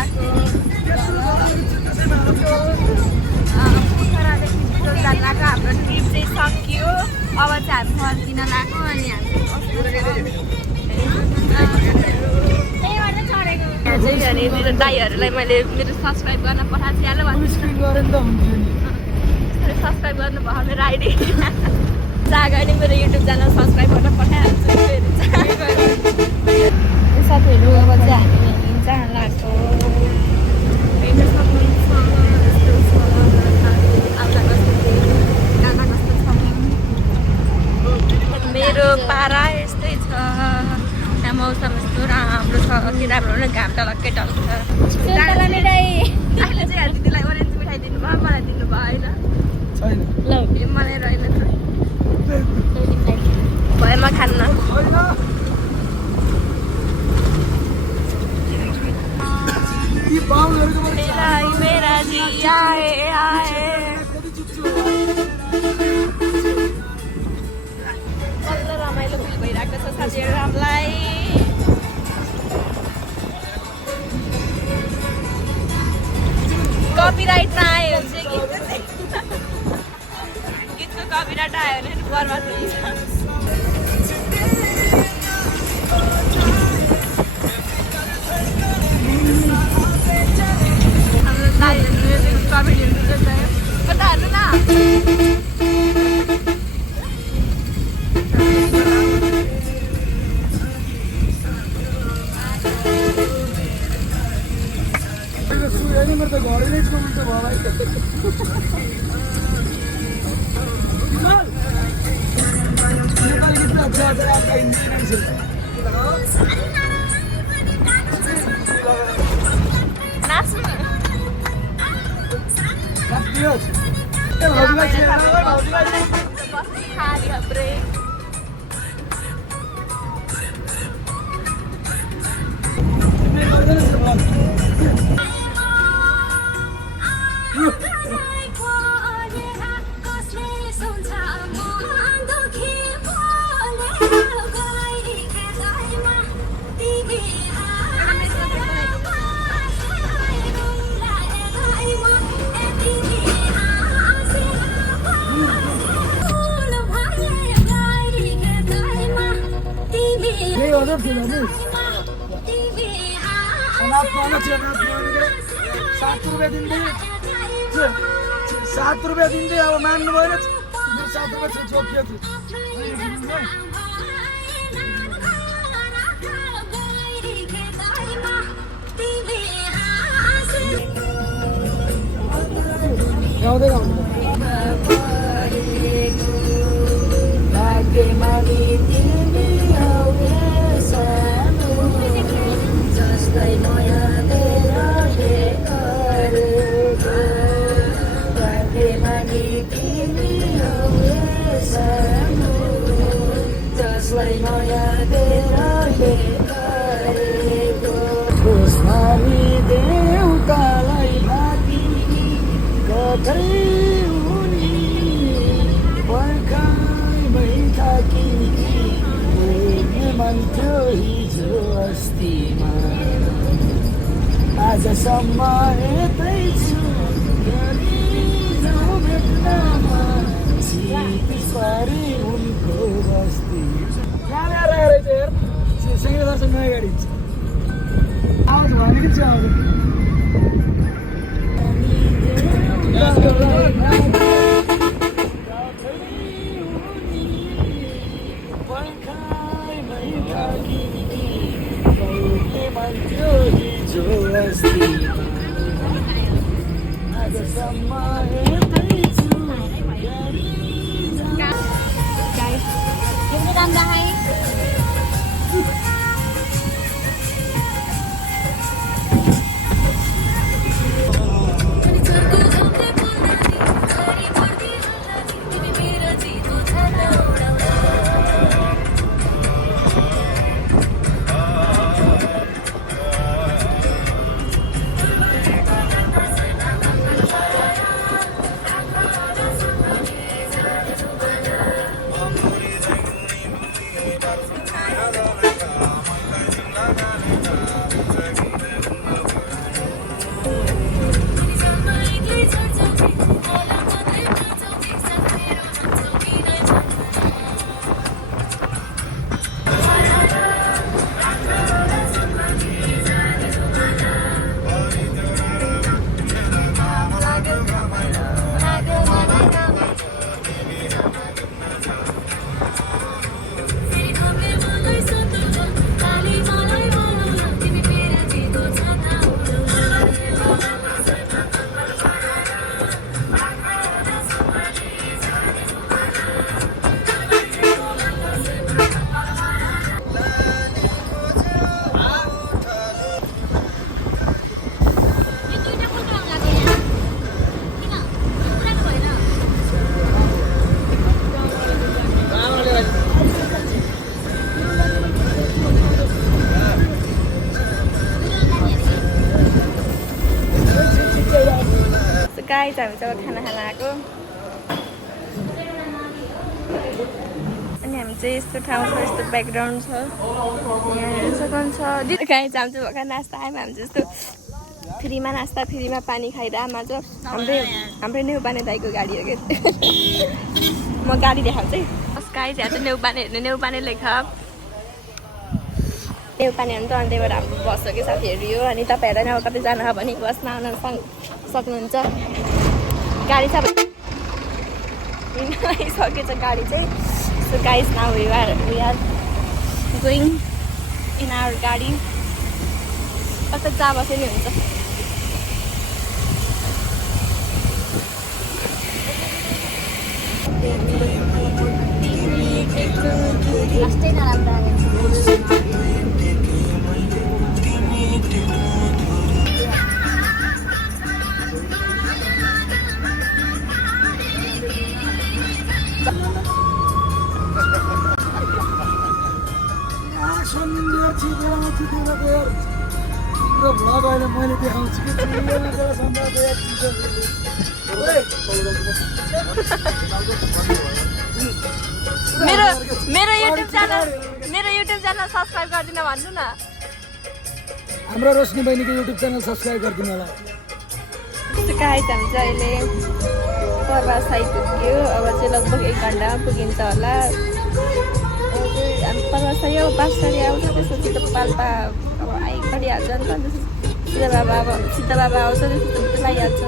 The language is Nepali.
आएको पोखरादेखि भित्र जान लाग्यो हाम्रो ट्रिप चाहिँ सक्यो अब चाहिँ हामी फर्किन लाग्यो अनि हामी मेरो दाईहरूलाई मैले मेरो सब्सक्राइब गर्न पठाएको थिएँ सब्सक्राइब गर्नुभयो मेरो आइडी अगाडि मेरो युट्युब च्यानल सब्सक्राइब गर्न पठाइहाल्छु साथीहरू अब चाहिँ हामी हिँड्न लाग्छौँ मेरो पारा यस्तै छ यहाँ मौसम यस्तो राम्रो छ कि राम्रो भने घाम टलक्कै टल्छ अहिले चाहिँ दिदीलाई ओरेन्ज मिठाई दिनुभयो मलाई दिनुभयो होइन मलाई रहेन भएमा खान्न मेरा जी आए आए कस्तो रमाइलो फिल भइरहेको छ साथीहरू हामीलाई कपिराइट नआयो भने चाहिँ गीतको कपिराइट आयो भने बर्बाद हुन्छ ₹7 दिँदै अब मान्नु भएन ₹7 चोकियो गाउँदै देउतालाई माथि कतै हुने पर्खाइमै थाकी मन थियो हिजो अस्तिमा आजसम्म यतै छु भेट्नमा परे उनको बस्ती कहाँ रहेछ हेर सँगै दर्शन नयाँ गाडी आवाज भने कि चाहिँ हामी चाहिँ खाना खान आएको अनि हामी चाहिँ यस्तो ठाउँ छ यस्तो ब्याकग्राउन्ड छ यहाँ हेर्न सक्नुहुन्छ गाई चाहिँ चाहिँ भर्खर नास्ता आयो हामी चाहिँ यस्तो फ्रीमा नास्ता फ्रीमा पानी खाएर आमा चाहिँ हाम्रै नेउपाने दाइको गाडी हो कि म गाडी देखाउँछु है गाई चाहिँ चाहिँ नेउपाने हेर्ने नेउपाने लेख नेउपाने भने त अन्त्यबाट हाम्रो बस हो कि साथीहरू यो अनि तपाईँहरूलाई अब कतै जानु भने बसमा आउन सक्नुहुन्छ गाडी छ सकेछ गाडी चाहिँ so guys now we are going in our गाडी कता जा बसे नि हुन्छ Lastै नराम्रो आयो तिम्रो भ्लग अहिले मैले देखाउँछु कि मेरो युट्युब च्यानल सब्स्क्राइब गरिदिनु भन्नु न हाम्रो रोशनी बहिनीको युट्युब च्यानल सब्स्क्राइब गरिदिनु होला गाइस हामी चाहिँ अहिले पर्वत साइड पुग्यो अब चाहिँ लगभग 1 घन्टामा पुगिन्छ होला हामी पर्वत साइड अब 5 गरी आउँछ त्यसपछि त पाल्पा अब आइपरिहाल्छ नि त सीता बाबा आउँछ त्यसपछि लागिहाल्छ